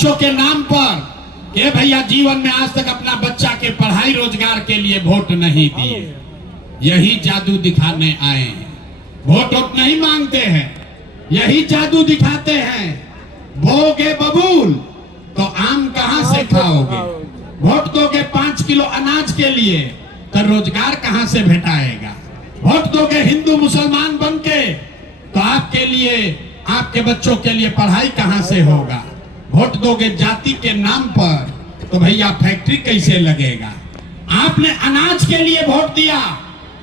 बच्चों के नाम पर कि भैया जीवन में आज तक अपना बच्चा के पढ़ाई रोजगार के लिए वोट नहीं दिए, यही जादू दिखाने आए हैं। वोट नहीं मांगते हैं, यही जादू दिखाते हैं। बोगे बबूल तो आम कहां से खाओगे, वोट दोगे 5 किलो अनाज के लिए तो रोजगार कहां से भेटाएगा। वोट दोगे हिंदू मुसलमान बनके तो आपके लिए, आपके बच्चों के लिए पढ़ाई कहां से होगा। वोट दोगे जाति के नाम पर तो भैया फैक्ट्री कैसे लगेगा। आपने अनाज के लिए वोट दिया,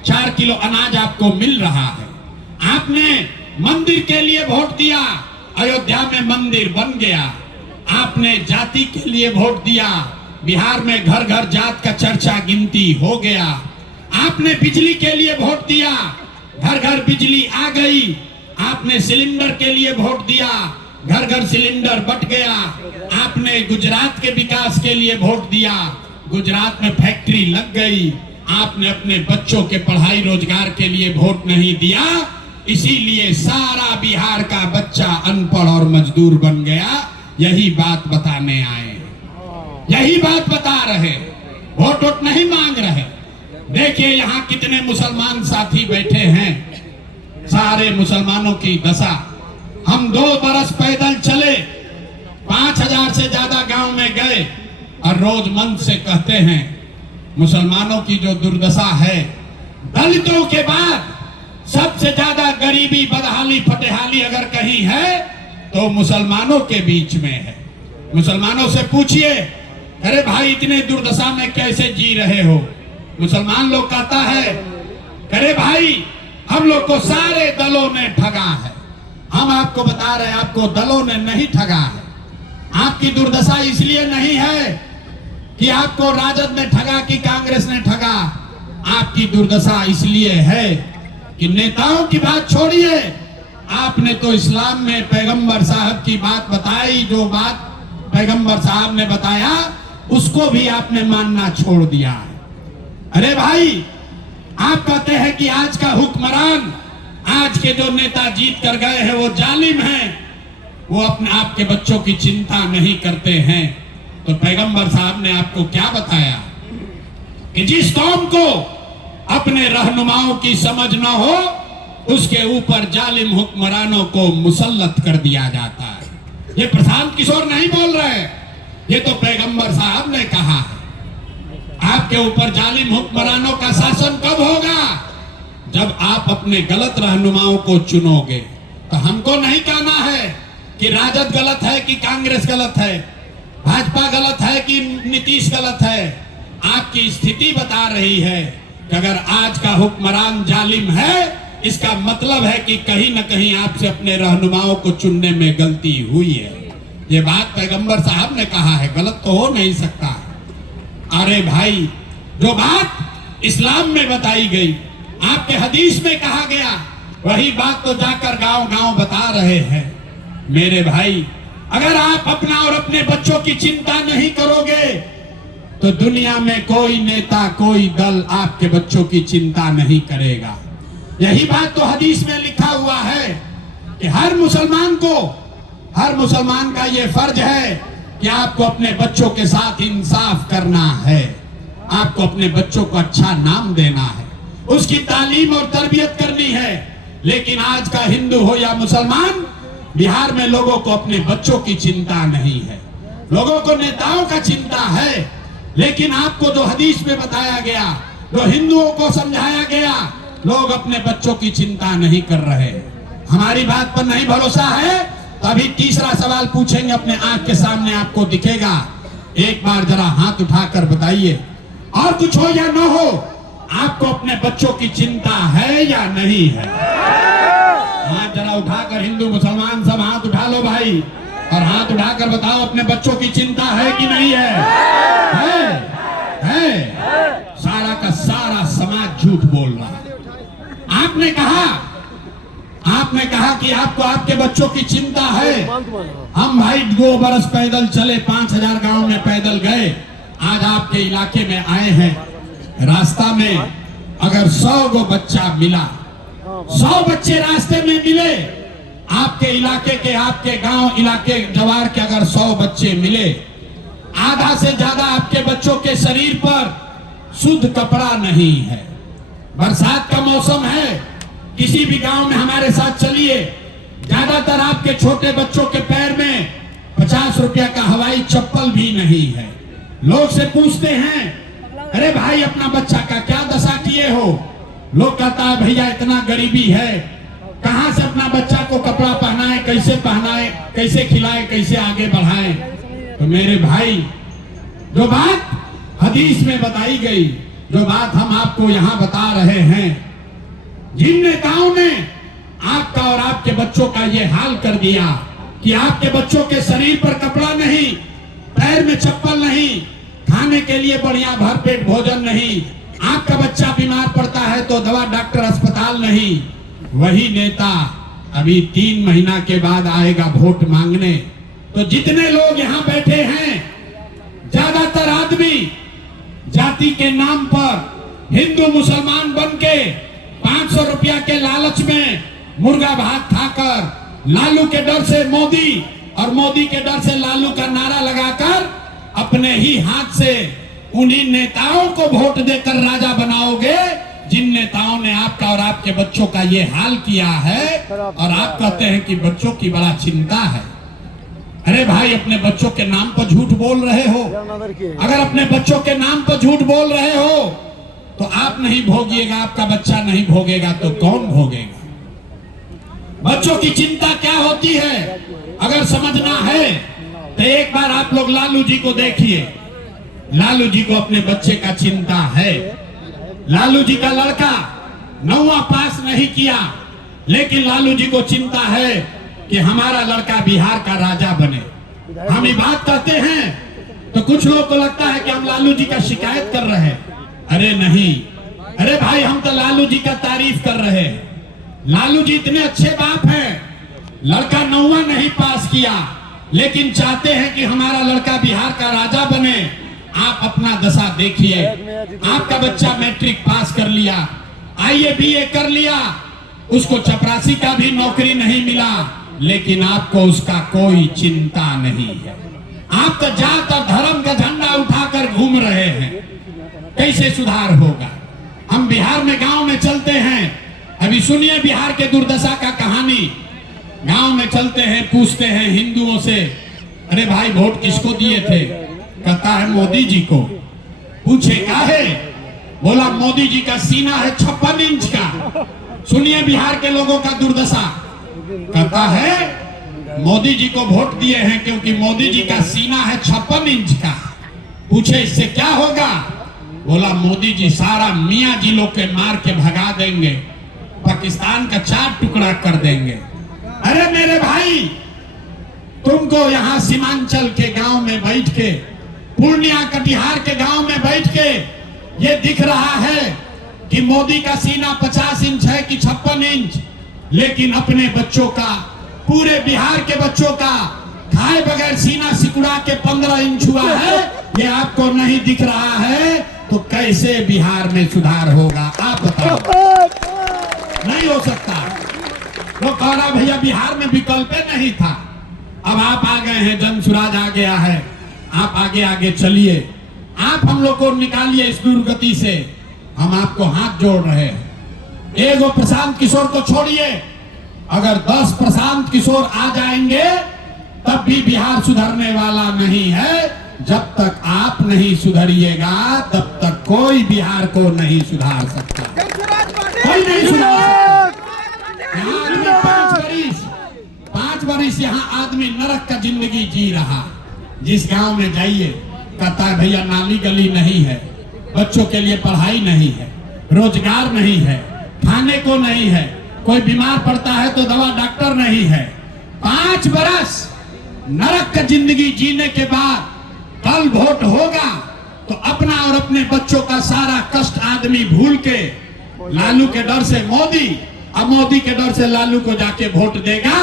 4 किलो अनाज आपको मिल रहा है। आपने मंदिर के लिए वोट दिया, अयोध्या में मंदिर बन गया। आपने जाति के लिए वोट दिया, बिहार में घर घर जात का चर्चा गिनती हो गया। आपने बिजली के लिए वोट दिया, घर घर बिजली आ गई। आपने सिलेंडर के लिए वोट दिया, घर घर सिलेंडर बट गया। आपने गुजरात के विकास के लिए वोट दिया, गुजरात में फैक्ट्री लग गई। आपने अपने बच्चों के पढ़ाई रोजगार के लिए वोट नहीं दिया, इसीलिए सारा बिहार का बच्चा अनपढ़ और मजदूर बन गया। यही बात बताने आए, यही बात बता रहे, वोट नहीं मांग रहे। देखिए यहाँ कितने मुसलमान साथी बैठे हैं, सारे मुसलमानों की दशा। हम 2 बरस पैदल चले, 5000 से ज्यादा गांव में गए और रोज मन से कहते हैं मुसलमानों की जो दुर्दशा है, दलितों के बाद सबसे ज्यादा गरीबी, बदहाली, फटेहाली अगर कहीं है तो मुसलमानों के बीच में है। मुसलमानों से पूछिए, अरे भाई इतने दुर्दशा में कैसे जी रहे हो। मुसलमान लोग कहता है, अरे भाई हम लोग को सारे दलों ने ठगा है। हम आपको बता रहे हैं, आपको दलों ने नहीं ठगा है। आपकी दुर्दशा इसलिए नहीं है कि आपको राजद ने ठगा कि कांग्रेस ने ठगा। आपकी दुर्दशा इसलिए है कि नेताओं की बात छोड़िए, आपने तो इस्लाम में पैगंबर साहब की बात बताई, जो बात पैगंबर साहब ने बताया उसको भी आपने मानना छोड़ दिया है। अरे भाई आप कहते हैं कि आज का हुक्मरान, आज के जो नेता जीत कर गए हैं वो जालिम हैं, वो अपने आपके बच्चों की चिंता नहीं करते हैं। तो पैगंबर साहब ने आपको क्या बताया कि जिस कौम को अपने रहनुमाओं की समझ न हो उसके ऊपर जालिम हुक्मरानों को मुसल्लत कर दिया जाता है। ये प्रशांत किशोर नहीं बोल रहे, ये तो पैगंबर साहब ने कहा है। आपके ऊपर जालिम हुक्मरानों का शासन कब होगा? जब आप अपने गलत रहनुमाओं को चुनोगे। तो हमको नहीं कहना है कि राजद गलत है कि कांग्रेस गलत है, भाजपा गलत है कि नीतीश गलत है। आपकी स्थिति बता रही है कि अगर आज का हुक्मरान जालिम है, इसका मतलब है कि कहीं न कहीं आपसे अपने रहनुमाओं को चुनने में गलती हुई है। ये बात पैगंबर साहब ने कहा है, गलत तो हो नहीं सकता। अरे भाई जो बात इस्लाम में बताई गई, आपके हदीस में कहा गया, वही बात तो जाकर गांव गांव बता रहे हैं। मेरे भाई अगर आप अपना और अपने बच्चों की चिंता नहीं करोगे तो दुनिया में कोई नेता, कोई दल आपके बच्चों की चिंता नहीं करेगा। यही बात तो हदीस में लिखा हुआ है कि हर मुसलमान का ये फर्ज है कि आपको अपने बच्चों के साथ इंसाफ करना है, आपको अपने बच्चों को अच्छा नाम देना है, उसकी तालीम और तरबियत करनी है। लेकिन आज का हिंदू हो या मुसलमान, बिहार में लोगों को अपने बच्चों की चिंता नहीं है, लोगों को नेताओं का चिंता है। लेकिन आपको जो हदीस में बताया गया, जो हिंदुओं को समझाया गया, लोग अपने बच्चों की चिंता नहीं कर रहे। हमारी बात पर नहीं भरोसा है तो अभी तीसरा सवाल पूछेंगे, अपने आंख के सामने आपको दिखेगा। एक बार जरा हाथ उठाकर बताइए, और कुछ हो या न हो, आपको अपने बच्चों की चिंता है या नहीं है? हाथ जरा उठाकर, हिंदू मुसलमान सब हाथ उठा लो भाई, और हाथ उठाकर बताओ अपने बच्चों की चिंता है कि नहीं है? सारा का सारा समाज झूठ बोल रहा है। आपने कहा कि आपको आपके बच्चों की चिंता है। हम भाई 2 बरस पैदल चले, 5000 गांव में पैदल गए, आज आपके इलाके में आए हैं। रास्ता में अगर 100 गो बच्चा मिला, 100 बच्चे रास्ते में मिले आपके इलाके के, आपके गांव इलाके जवार के अगर 100 बच्चे मिले, आधा से ज्यादा आपके बच्चों के शरीर पर शुद्ध कपड़ा नहीं है। बरसात का मौसम है, किसी भी गांव में हमारे साथ चलिए, ज्यादातर आपके छोटे बच्चों के पैर में 50 रुपया का हवाई चप्पल भी नहीं है। लोग से पूछते हैं, अरे भाई अपना बच्चा का क्या दशा किए हो? लोग कहता है भैया इतना गरीबी है, कहां से अपना बच्चा को कपड़ा पहनाए, कैसे खिलाए, कैसे आगे बढ़ाए। तो मेरे भाई, जो बात हदीस में बताई गई, जो बात हम आपको यहां बता रहे हैं, जिन नेताओं ने आपका और आपके बच्चों का ये हाल कर दिया कि आपके बच्चों के शरीर पर कपड़ा नहीं, पैर में चप्पल नहीं, खाने के लिए बढ़िया भरपेट भोजन नहीं, आपका बच्चा बीमार पड़ता है तो दवा डॉक्टर अस्पताल नहीं, वही नेता अभी 3 महीना के बाद आएगा वोट मांगने। तो जितने लोग यहाँ बैठे हैं, ज्यादातर आदमी जाति के नाम पर हिंदू मुसलमान बन के 500 रुपया के लालच में मुर्गा भात खाकर, लालू के डर से मोदी और मोदी के डर से लालू का नारा लगाकर अपने ही हाथ से उन्हीं नेताओं को वोट देकर राजा बनाओगे, जिन नेताओं ने आपका और आपके बच्चों का ये हाल किया है। और आप कहते हैं कि बच्चों की बड़ा चिंता है। अरे भाई, अपने बच्चों के नाम पर झूठ बोल रहे हो। अगर अपने बच्चों के नाम पर झूठ बोल रहे हो तो आप नहीं भोगिएगा, आपका बच्चा नहीं भोगेगा तो कौन भोगेगा? बच्चों की चिंता क्या होती है अगर समझना है तो एक बार आप लोग लालू जी को देखिए। लालू जी को अपने बच्चे का चिंता है। लालू जी का लड़का 9वां पास नहीं किया, लेकिन लालू जी को चिंता है कि हमारा लड़का बिहार का राजा बने। हम ये बात कहते हैं तो कुछ लोग को लगता है कि हम लालू जी का शिकायत कर रहे हैं। अरे नहीं, अरे भाई, हम तो लालू जी का तारीफ कर रहे हैं। लालू जी इतने अच्छे बाप हैं, लड़का 9वां नहीं पास किया, लेकिन चाहते हैं कि हमारा लड़का बिहार का राजा बने। आप अपना दशा देखिए। आपका बच्चा मैट्रिक पास कर लिया, आईए बीए कर लिया, उसको चपरासी का भी नौकरी नहीं मिला, लेकिन आपको उसका कोई चिंता नहीं है। आप तो जात और धर्म का झंडा उठाकर घूम रहे हैं। कैसे सुधार होगा? हम बिहार में गांव में चलते हैं, अभी सुनिए बिहार के दुर्दशा का कहानी। गांव में चलते हैं, पूछते हैं हिंदुओं से, अरे भाई वोट किसको दिए थे? कहता है मोदी जी को। पूछे क्या है? बोला मोदी जी का सीना है 56 इंच का। सुनिए बिहार के लोगों का दुर्दशा। कहता है मोदी जी को वोट दिए हैं क्योंकि मोदी जी का सीना है 56 इंच का। पूछे इससे क्या होगा? बोला मोदी जी सारा मियाँ जी लोग के मार के भगा देंगे, पाकिस्तान का 4 टुकड़ा कर देंगे। अरे मेरे भाई, तुमको यहाँ सीमांचल के गांव में बैठ के, पूर्णिया कटिहार के गांव में बैठ के ये दिख रहा है कि मोदी का सीना 50 इंच है कि 56 इंच, लेकिन अपने बच्चों का, पूरे बिहार के बच्चों का खाए बगैर सीना सिकुड़ा के 15 इंच हुआ है। ये आपको नहीं दिख रहा है तो कैसे बिहार में सुधार होगा? आप बताओ। नहीं हो सकता। लोग कह रहा भैया बिहार में विकल्प नहीं था। अब आप आ गए हैं, जन सुराज आ गया है, आप आगे आगे चलिए, आप हम लोग को निकालिए इस दुर्गति से। हम आपको हाथ जोड़ रहे हैं। एगो प्रशांत किशोर को छोड़िए, अगर 10 प्रशांत किशोर आ जाएंगे तब भी बिहार सुधरने वाला नहीं है। जब तक आप नहीं सुधरिएगा तब तक कोई बिहार को नहीं सुधार सकता, कोई नहीं सुधार सकता। यहाँ 5 बरिस यहाँ आदमी नरक का जिंदगी जी रहा। जिस गांव में जाइए कहता है भैया नाली गली नहीं है, बच्चों के लिए पढ़ाई नहीं है, रोजगार नहीं है, खाने को नहीं है, कोई बीमार पड़ता है तो दवा डॉक्टर नहीं है। 5 बरस नरक का जिंदगी जीने के बाद कल वोट होगा तो अपना और अपने बच्चों का सारा कष्ट आदमी भूल के लालू के डर से मोदी, अब मोदी के डर से लालू को जाके वोट देगा।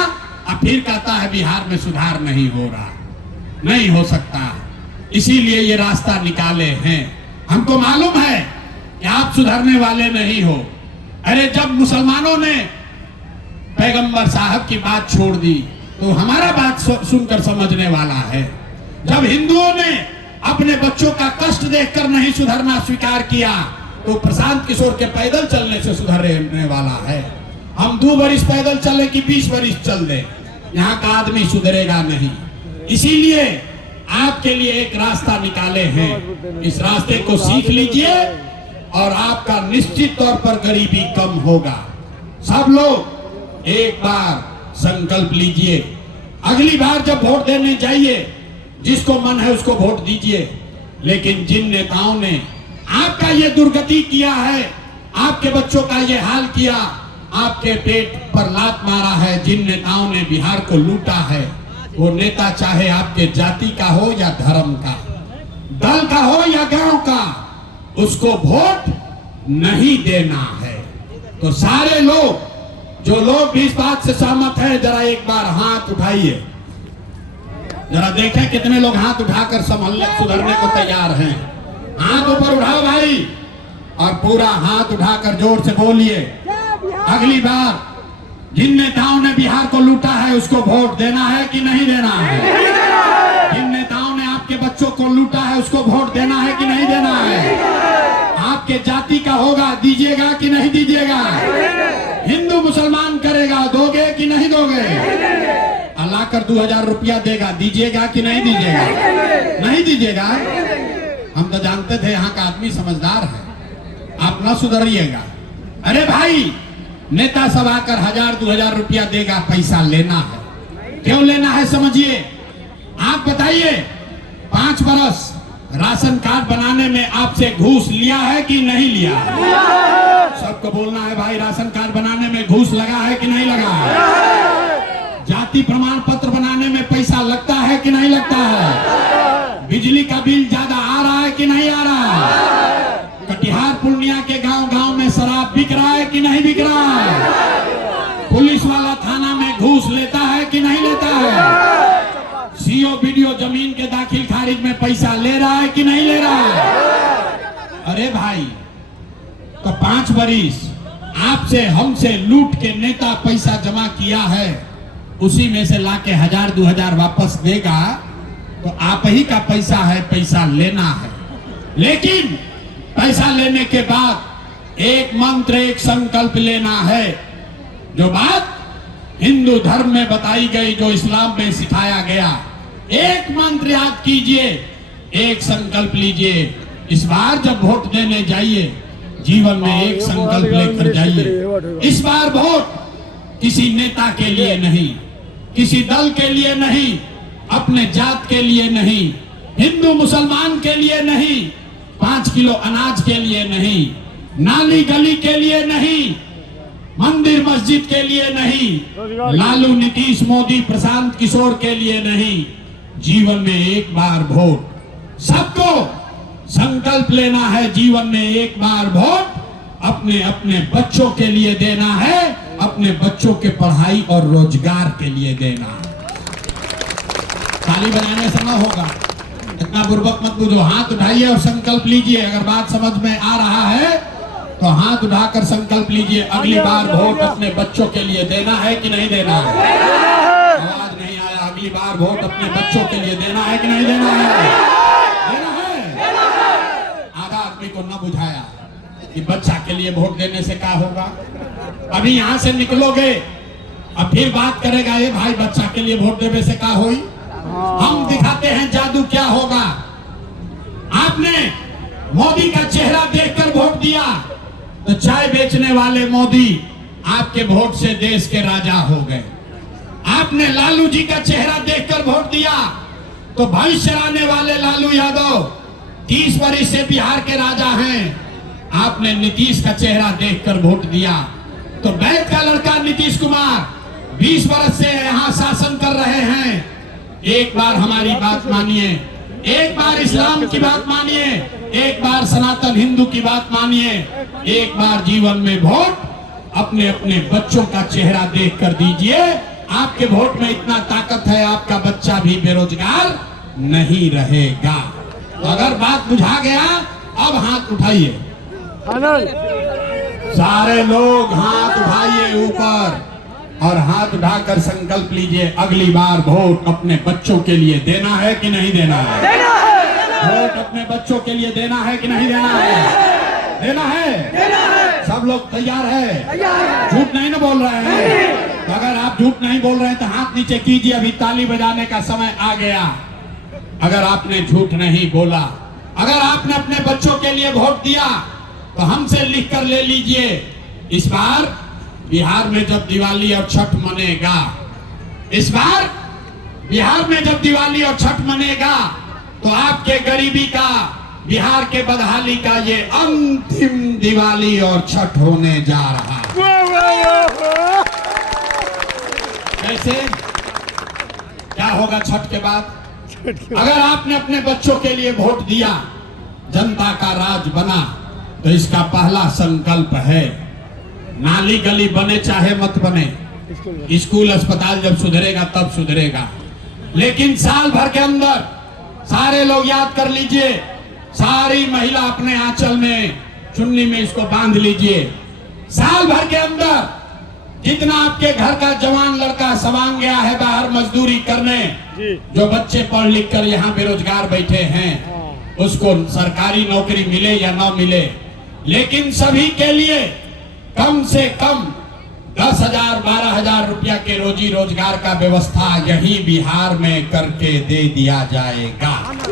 अब फिर कहता है बिहार में सुधार नहीं हो रहा। नहीं हो सकता, इसीलिए ये रास्ता निकाले हैं। हमको मालूम है कि आप सुधरने वाले नहीं हो। अरे जब मुसलमानों ने पैगंबर साहब की बात छोड़ दी तो हमारा बात सुनकर समझने वाला है। जब हिंदुओं ने अपने बच्चों का कष्ट देखकर नहीं सुधरना स्वीकार किया तो प्रशांत किशोर के पैदल चलने से सुधरने वाला है। हम 2 बरिस पैदल चले कि 20 बरिस चल दे, यहाँ का आदमी सुधरेगा नहीं। इसीलिए आपके लिए एक रास्ता निकाले हैं, इस रास्ते को सीख लीजिए और आपका निश्चित तौर पर गरीबी कम होगा। सब लोग एक बार संकल्प लीजिए, अगली बार जब वोट देने जाइए जिसको मन है उसको वोट दीजिए, लेकिन जिन नेताओं ने आपका ये दुर्गति किया है, आपके बच्चों का ये हाल किया, आपके पेट पर लात मारा है, जिन नेताओं ने बिहार को लूटा है, वो नेता चाहे आपके जाति का हो या धर्म का, दल का हो या गांव का, उसको वोट नहीं देना है। तो सारे लोग जो लोग भी इस बात से सहमत है जरा एक बार हाथ उठाइए, जरा देखें कितने लोग हाथ उठाकर सुधरने को तैयार हैं। हाथ ऊपर उठाओ भाई और पूरा हाथ उठाकर जोर से बोलिए, अगली बार जिन नेताओं ने बिहार को लूटा है उसको वोट देना है कि नहीं देना है? जिन नेताओं ने आपके बच्चों को लूटा है उसको वोट देना है कि नहीं देना है? आपके जाति का होगा, दीजिएगा कि नहीं दीजिएगा? हिंदू मुसलमान करेगा, दोगे कि नहीं दोगे? अल्लाह कर 2000 रुपया देगा, दीजिएगा कि नहीं दीजिएगा? नहीं दीजिएगा। हम तो जानते थे यहाँ का आदमी समझदार है, आप न सुधरिएगा। अरे भाई, नेता सब आकर 1000-2000 रुपया देगा, पैसा लेना है। क्यों लेना है समझिए। आप बताइए, 5 बरस राशन कार्ड बनाने में आपसे घूस लिया है कि नहीं लिया? सबको बोलना है भाई, राशन कार्ड बनाने में घूस लगा है कि नहीं लगा है? जाति प्रमाण पत्र बनाने में पैसा लगता है कि नहीं लगता है? बिजली का बिल ज्यादा आ रहा है कि नहीं आ रहा है? कटिहार पूर्णिया के गांव-गांव में शराब बिक रहा है कि नहीं बिक रहा है? पुलिस वाला थाना में घूस लेता है कि नहीं लेता है? सीओ वीडियो जमीन के दाखिल खारिज में पैसा ले रहा है कि नहीं ले रहा है? अरे भाई, तो 5 बरिस आपसे हमसे लूट के नेता पैसा जमा किया है, उसी में से लाके 1000-2000 वापस देगा तो आप ही का पैसा है, पैसा लेना है। लेकिन पैसा लेने के बाद एक मंत्र, एक संकल्प लेना है। जो बात हिंदू धर्म में बताई गई, जो इस्लाम में सिखाया गया, एक मंत्र याद कीजिए, एक संकल्प लीजिए। इस बार जब वोट देने जाइए, जीवन में एक संकल्प लेकर जाइए। इस बार वोट किसी नेता के लिए नहीं, किसी दल के लिए नहीं, अपने जात के लिए नहीं, हिंदू मुसलमान के लिए नहीं, 5 किलो अनाज के लिए नहीं, नाली गली के लिए नहीं, मंदिर मस्जिद के लिए नहीं, लालू नीतीश मोदी प्रशांत किशोर के लिए नहीं, जीवन में एक बार वोट। सबको संकल्प लेना है, जीवन में एक बार वोट अपने अपने बच्चों के लिए देना है, अपने बच्चों के पढ़ाई और रोजगार के लिए देना है। ताली बजाने से न होगा, इतना बुर्बक मत बुझो। हाथ उठाइए और संकल्प लीजिए। अगर बात समझ में आ रहा है तो हाथ उठाकर संकल्प लीजिए, अगली बार वोट अपने बच्चों के लिए देना है कि नहीं देना है? आवाज नहीं आया। अगली बार वोट अपने बच्चों के लिए देना है कि नहीं देना है? देना है। आधा आदमी को न बुझाया कि बच्चा के लिए वोट देने से क्या होगा। अभी यहाँ से निकलोगे, अब फिर बात करेगा, ये भाई बच्चा के लिए वोट देने से क्या होई। हम दिखाते हैं जादू क्या होगा। आपने मोदी का चेहरा देखकर वोट दिया तो चाय बेचने वाले मोदी आपके वोट से देश के राजा हो गए। आपने लालू जी का चेहरा देखकर वोट दिया तो भविष्य लाने वाले लालू यादव 30 वर्ष से बिहार के राजा हैं। आपने नीतीश का चेहरा देखकर वोट दिया तो बैठ का लड़का नीतीश कुमार 20 वर्ष से यहाँ शासन कर रहे हैं। एक बार हमारी बात मानिए, एक बार इस्लाम की बात मानिए, एक बार सनातन हिंदू की बात मानिए, एक बार जीवन में वोट अपने अपने बच्चों का चेहरा देखकर दीजिए। आपके वोट में इतना ताकत है, आपका बच्चा भी बेरोजगार नहीं रहेगा। तो अगर बात बुझा गया, अब हाथ उठाइए, सारे लोग हाथ उठाइए ऊपर और हाथ उठाकर संकल्प लीजिए, अगली बार वोट अपने बच्चों के लिए देना है कि नहीं देना है? देना है, वोट अपने बच्चों के लिए देना है कि नहीं देना है? देना है। देना है। सब लोग तैयार है? तैयार है। झूठ नहीं ना बोल रहे हैं? तो अगर आप झूठ नहीं बोल रहे हैं तो हाथ नीचे कीजिए, अभी ताली बजाने का समय आ गया। अगर आपने झूठ नहीं बोला, अगर आपने अपने बच्चों के लिए वोट दिया तो हमसे लिख कर ले लीजिए, इस बार बिहार में जब दिवाली और छठ मनेगा, इस बार बिहार में जब दिवाली और छठ मनेगा तो आपके गरीबी का, बिहार के बदहाली का ये अंतिम दिवाली और छठ होने जा रहा है। कैसे? क्या होगा छठ के बाद? अगर आपने अपने बच्चों के लिए वोट दिया, जनता का राज बना, तो इसका पहला संकल्प है, नाली गली बने चाहे मत बने, स्कूल अस्पताल जब सुधरेगा तब सुधरेगा, लेकिन साल भर के अंदर सारे लोग याद कर लीजिए, सारी महिला अपने आंचल में चुन्नी में इसको बांध लीजिए, साल भर के अंदर जितना आपके घर का जवान लड़का सवांग गया है बाहर मजदूरी करने, जो बच्चे पढ़ लिख कर यहाँ बेरोजगार बैठे हैं, उसको सरकारी नौकरी मिले या ना मिले, लेकिन सभी के लिए कम से कम 10,000 12,000 रुपया के रोजी रोजगार का व्यवस्था यही बिहार में करके दे दिया जाएगा। सब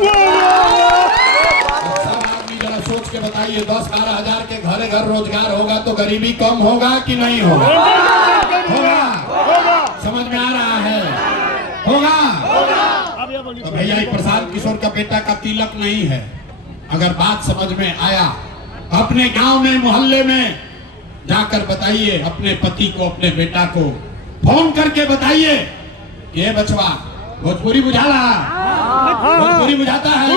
आदमी जरा सोच के बताइए, 10-12 हजार के घरे घर रोजगार होगा तो गरीबी कम होगा कि नहीं होगा? होगा। समझ में आ रहा है? होगा। तो भैया प्रशांत किशोर का बेटा का तिलक नहीं है, अगर बात समझ में आया, अपने गांव में मोहल्ले में जाकर बताइए, अपने पति को, अपने बेटा को फोन करके बताइए, ये बचवा भोजपुरी बुझा रहा, भोजपुरी बुझाता है,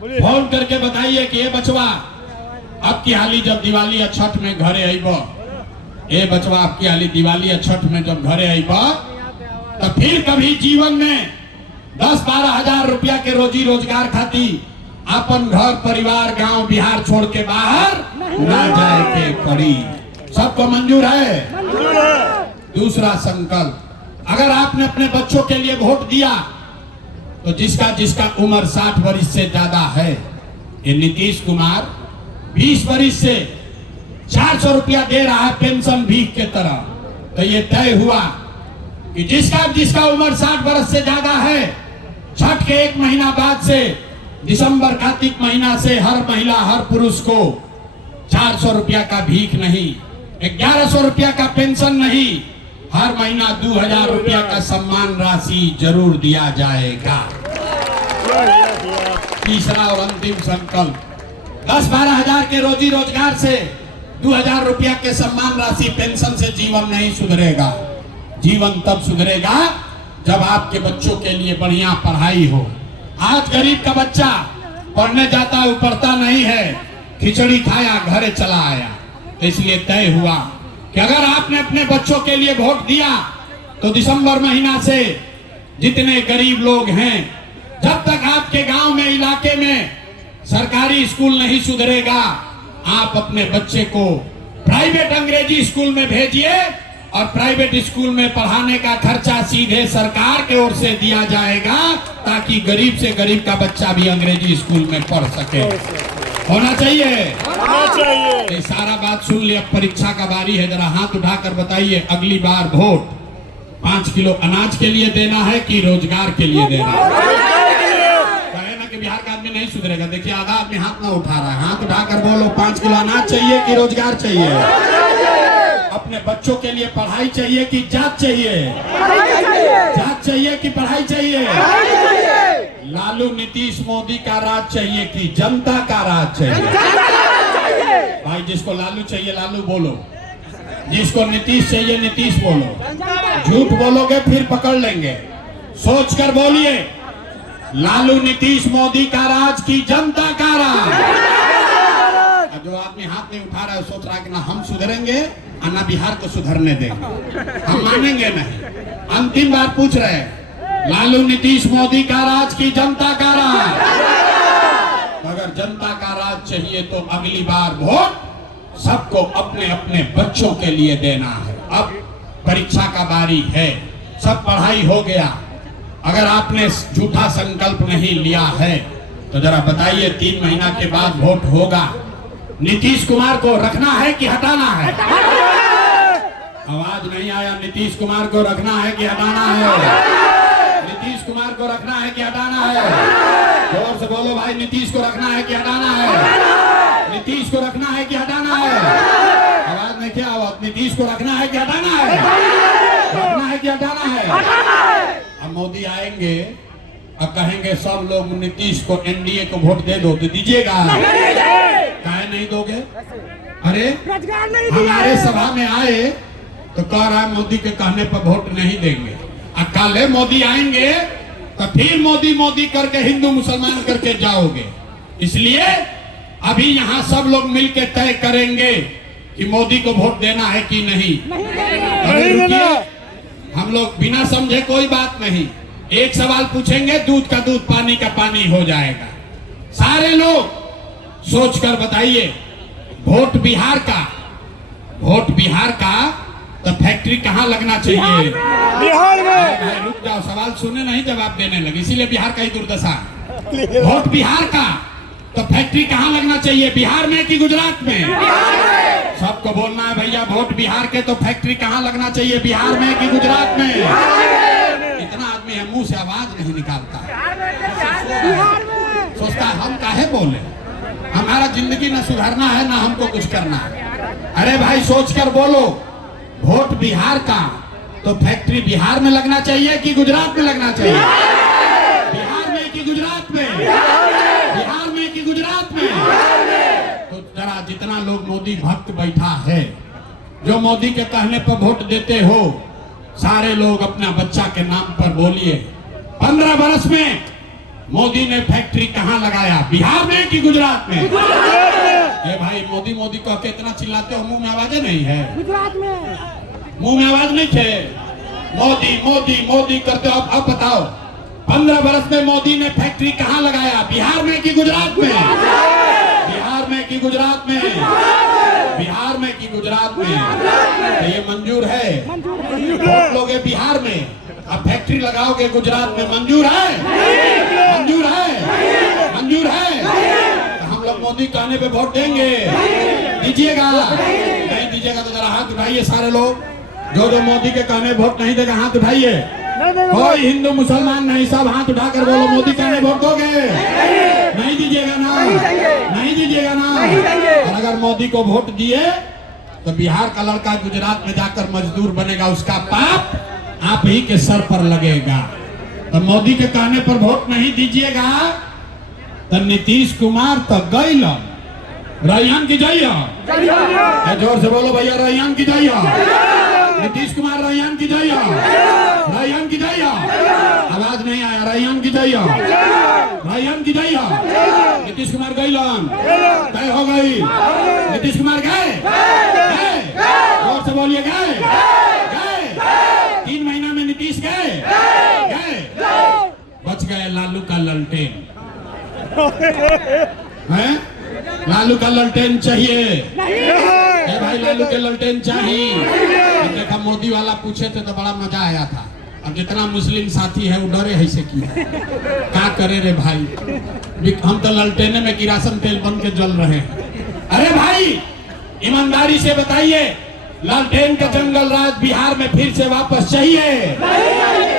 फोन करके बताइए कि ये बचवा अब की हाली जब दिवाली या छठ में घरे आईब, ये बचवा अब की हाली दिवाली या छठ में जब घरे आईब तो फिर कभी जीवन में 10-12 हजार रुपया के रोजी रोजगार खाती अपन घर परिवार गांव बिहार छोड़ के बाहर ना जाए के पड़ी। सबको मंजूर है? दूसरा संकल्प, अगर आपने अपने बच्चों के लिए वोट दिया तो जिसका जिसका उम्र 60 वर्ष से ज्यादा है, ये नीतीश कुमार 20 वर्ष से 400 रुपया दे रहा है पेंशन भीख के तरह, तो ये तय हुआ कि जिसका जिसका उम्र 60 वर्ष से ज्यादा है, छठ के 1 महीना बाद से दिसंबर कार्तिक महीना से हर महिला हर पुरुष को 400 रुपया का भीख नहीं, 1100 रुपया का पेंशन नहीं, हर महीना 2000 रुपया का सम्मान राशि जरूर दिया जाएगा। तीसरा और अंतिम संकल्प, 10-12 हजार के रोजी रोजगार से 2000 रुपया के सम्मान राशि पेंशन से जीवन नहीं सुधरेगा। जीवन तब सुधरेगा जब आपके बच्चों के लिए बढ़िया पढ़ाई हो। आज गरीब का बच्चा पढ़ने जाता है, पढ़ता नहीं है, खिचड़ी खाया घरे चला आया। तो इसलिए तय हुआ कि अगर आपने अपने बच्चों के लिए वोट दिया तो दिसंबर महीना से जितने गरीब लोग हैं, जब तक आपके गांव में इलाके में सरकारी स्कूल नहीं सुधरेगा, आप अपने बच्चे को प्राइवेट अंग्रेजी स्कूल में भेजिए और प्राइवेट स्कूल में पढ़ाने का खर्चा सीधे सरकार के ओर से दिया जाएगा, ताकि गरीब से गरीब का बच्चा भी अंग्रेजी स्कूल में पढ़ सके। होना चाहिए, होना चाहिए। सारा बात सुन लिया, परीक्षा का बारी है, जरा हाथ उठाकर बताइए, अगली बार वोट 5 किलो अनाज के लिए देना है कि रोजगार के लिए देना है? कहे ना कि बिहार का आदमी नहीं सुधरेगा। देखिए आधा आदमी हाथ ना उठा रहा है, हाथ उठाकर बोलो, 5 किलो अनाज चाहिए कि रोजगार चाहिए? अपने बच्चों के लिए पढ़ाई चाहिए कि जात चाहिए? जात चाहिए कि पढ़ाई चाहिए? लालू नीतीश मोदी का राज चाहिए कि जनता का राज चाहिए? भाई जिसको लालू चाहिए लालू बोलो, जिसको नीतीश चाहिए नीतीश बोलो। झूठ बोलोगे फिर पकड़ लेंगे, सोच कर बोलिए, लालू नीतीश मोदी का राज की जनता का राज? जो आदमी हाथ नहीं उठा रहा है सोच रहा है कि ना हम सुधरेंगे और ना बिहार को सुधरने देंगे, हम मानेंगे नहीं। अंतिम बार पूछ रहे हैं, लालू नीतीश मोदी का राज की जनता का राज? अगर जनता का राज चाहिए तो अगली बार वोट सबको अपने अपने बच्चों के लिए देना है। अब परीक्षा का बारी है, सब पढ़ाई हो गया। अगर आपने झूठा संकल्प नहीं लिया है तो जरा बताइए 3 महीना के बाद वोट होगा, नीतीश कुमार को रखना है कि हटाना है? आवाज नहीं आया। नीतीश कुमार को रखना है कि हटाना है? नीतीश कुमार को रखना है कि हटाना है? जोर से बोलो भाई, नीतीश को रखना है कि हटाना है? नीतीश को रखना है कि हटाना है? आवाज नहीं क्या आवाज? नीतीश को रखना है कि हटाना है? रखना है कि हटाना है? अब मोदी आएंगे अब कहेंगे सब लोग नीतीश को, एनडीए को वोट दे दो, तो दीजिएगा? काहे नहीं दोगे? अरे हमारे सभा में आए तो कह रहा है मोदी के कहने पर वोट नहीं देंगे। अब कल मोदी आएंगे तो फिर मोदी मोदी करके हिंदू मुसलमान करके जाओगे। इसलिए अभी यहाँ सब लोग मिलकर तय करेंगे कि मोदी को वोट देना है कि नहीं। अरे रुकिए, हम लोग बिना समझे कोई बात नहीं, एक सवाल पूछेंगे, दूध का दूध पानी का पानी हो जाएगा। सारे लोग सोचकर बताइए, वोट बिहार का तो फैक्ट्री कहाँ लगना चाहिए? बिहार में। रुक जाओ, सवाल सुने नहीं जवाब देने लगे, इसीलिए बिहार का ही दुर्दशा। वोट बिहार का तो फैक्ट्री कहाँ लगना चाहिए, बिहार में कि गुजरात में? सबको बोलना है भैया, वोट बिहार के तो फैक्ट्री कहाँ लगना चाहिए, बिहार में कि गुजरात में? इतना आदमी है मुंह से आवाज नहीं निकालता, सोचता है हम काहे बोले, हमारा जिंदगी न सुधारना है ना हमको कुछ करना है। अरे भाई सोचकर बोलो, वोट बिहार का तो फैक्ट्री बिहार में लगना चाहिए कि गुजरात में लगना चाहिए? बिहार में कि गुजरात में? बिहार में कि गुजरात में? तो जरा जितना लोग मोदी भक्त बैठा है, जो मोदी के कहने पर वोट देते हो, सारे लोग अपना बच्चा के नाम पर बोलिए, 15 वर्ष में मोदी ने फैक्ट्री कहाँ लगाया, बिहार में कि गुजरात में? ये भाई मोदी मोदी कह के इतना चिल्लाते हो, मुंह में आवाज नहीं है? गुजरात में मुंह में आवाज नहीं थे? मोदी मोदी मोदी करते हो। अब बताओ, 15 वर्ष में मोदी ने फैक्ट्री कहाँ लगाया, बिहार में कि गुजरात में? बिहार में कि गुजरात में? बिहार में कि गुजरात में? तो ये मंजूर है? वोट लोगे बिहार में, अब फैक्ट्री लगाओगे गुजरात में, मंजूर है? मंजूर है? मंजूर है? हम लोग मोदी कहने पे वोट देंगे, दीजिएगा? नहीं दीजिएगा तो जरा हाथ उठाइए सारे लोग, जो मोदी के कहने वोट नहीं देगा हाथ उठाइए। कोई हिंदू मुसलमान नहीं, सब हाथ उठाकर बोलो मोदी कहने वोट दोगे? नहीं दीजिएगा ना? नहीं दीजिएगा ना? और अगर मोदी को वोट दिए तो बिहार का लड़का गुजरात में जाकर मजदूर बनेगा, उसका पाप आप ही के सर पर लगेगा। तो मोदी के कहने पर वोट नहीं दीजिएगा तो नीतीश कुमार तो गई रैयान की जाइए, जोर से बोलो भैया, रैयान की जाइए, नीतीश कुमार रैयान की जाइए, रैयान की जाइए। आवाज नहीं आया, रैयान की जाइए, रैयान की जाइए। नीतीश कुमार गई तय हो गई, नीतीश कुमार गए, जोर से बोलिए, गए 3 महीना में नीतीश गए, बच गए लालू का ललटेन है? लालू का ललटेन चाहिए भाई, लालू के ललटेन चाहिए। देखा मोदी वाला पूछे थे तो बड़ा मजा आया था, अब जितना मुस्लिम साथी है वो डरे है से किया, क्या करे रे भाई, हम तो ललटेने में किरासन तेल बन के जल रहे हैं। अरे भाई ईमानदारी से बताइए, लालटेन का जंगल राज बिहार में फिर से वापस चाहिए?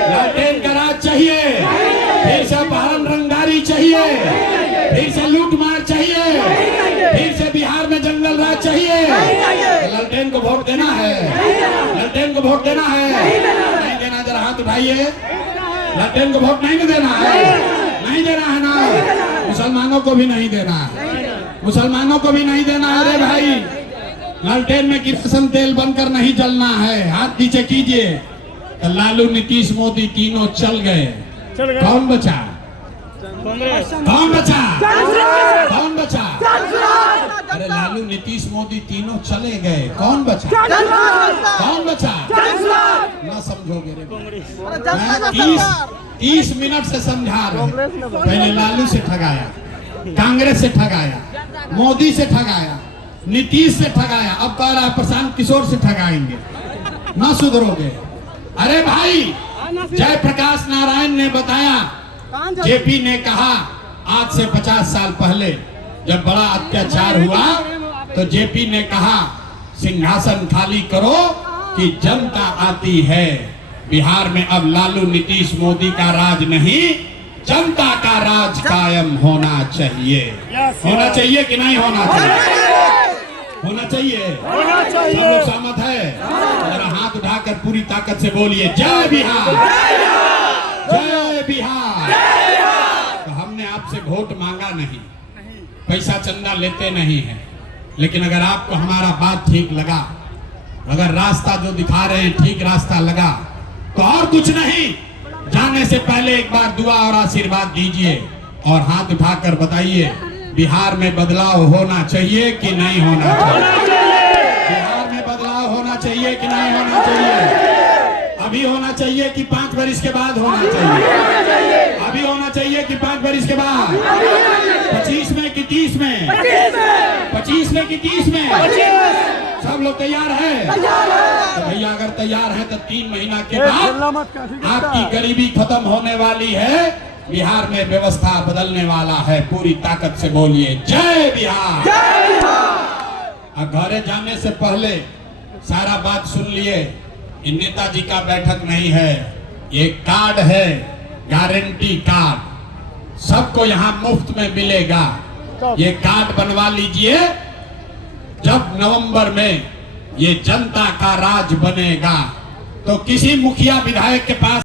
लालटेन का राज चाहिए? फिर से अपहरण रंगदारी चाहिए? फिर से लूट मार चाहिए? फिर से बिहार में जंगल राज चाहिए? लालटेन को वोट देना है? लालटेन को वोट देना है? नहीं देना, जरा हाथ उठाइए। लालटेन को वोट नहीं देना है? नहीं देना है ना? मुसलमानों को भी नहीं देना है, मुसलमानों को भी नहीं देना है। अरे भाई लालटेन में किरासन तेल बनकर नहीं जलना है, हाथ नीचे कीजिए। तो लालू नीतीश मोदी तीनों चल गए, कौन बचा? कौन बचा? कौन बचा? अरे लालू नीतीश मोदी तीनों चले गए, कौन बचा? कौन बचा? ना समझोगे रे, 30 मिनट से समझा रहे। पहले लालू से ठगाया, कांग्रेस से ठगाया, मोदी से ठगाया, नीतीश से ठगाया, अब कह रहा है प्रशांत किशोर से ठगाएंगे। ना सुधरोगे। अरे भाई, जयप्रकाश नारायण ने बताया, जेपी ने कहा आज से 50 साल पहले जब बड़ा अत्याचार हुआ तो जेपी ने कहा सिंहासन खाली करो कि जनता आती है। बिहार में अब लालू नीतीश मोदी का राज नहीं, जनता का राज कायम होना चाहिए। होना चाहिए कि नहीं होना चाहिए? होना चाहिए। सब लोग सहमत है? जरा हाथ उठाकर पूरी ताकत से बोलिए जय बिहार, जय बिहार। तो हमने आपसे वोट मांगा नहीं, पैसा चंदा लेते नहीं है, लेकिन अगर आपको हमारा बात ठीक लगा, अगर रास्ता जो दिखा रहे हैं ठीक रास्ता लगा, तो और कुछ नहीं, जाने से पहले एक बार दुआ और आशीर्वाद दीजिए और हाथ उठाकर बताइए बिहार में बदलाव होना चाहिए कि नहीं होना चाहिए? बिहार में बदलाव होना चाहिए कि नहीं होना चाहिए? अभी होना चाहिए कि 5 वर्ष के बाद होना चाहिए? अभी होना चाहिए कि 5 वर्ष के बाद? 25 में कि 30 में? 25 में कि 30 में? सब लोग तैयार है? तो भैया अगर तैयार है तो 3 महीना के बाद आपकी गरीबी खत्म होने वाली है, बिहार में व्यवस्था बदलने वाला है। पूरी ताकत से बोलिए जय बिहार। और घरे जाने से पहले सारा बात सुन लिए, नेताजी का बैठक नहीं है, ये कार्ड है, गारंटी कार्ड, सबको यहाँ मुफ्त में मिलेगा। ये कार्ड बनवा लीजिए, जब नवंबर में ये जनता का राज बनेगा तो किसी मुखिया विधायक के पास